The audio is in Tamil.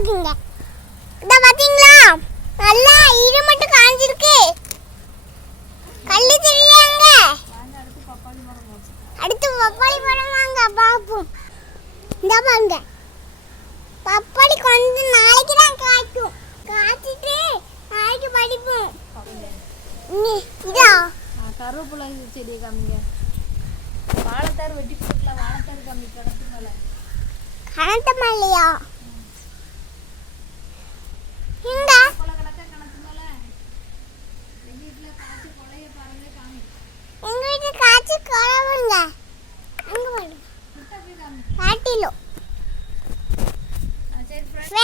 பாக்குங்க. இத பாத்தீங்களா? நல்லா ஈர மட்டும் காஞ்சிருக்கு. கல்லு தெரியாங்க. அடுத்து பப்பாளி மரம் வாங்க பாப்போம். இந்த பாருங்க. பப்பாளி கொஞ்சம் நாளைக்கு தான் காய்க்கும். காய்ச்சிட்டு நாளைக்கு படிப்போம். இதா கருவேப்பிலை செடி காமிங்க. வாழைத்தார் வெட்டி போட்டுலாம். வாழைத்தார் காமி கிடத்து மேலே. கணத்து மேலையா? இங்க கொலை கிடக்க கிணத்து மேலே. எங்கள் வீட்டில் காய்ச்சி கொலைய பாருங்க காமி. எங்க வீட்டு காய்ச்சி கொலவுங்க. அங்க பாருங்க. கிட்ட போய் காமி. காட்டிலோ. சரி ஃப்ரெண்ட்ஸ்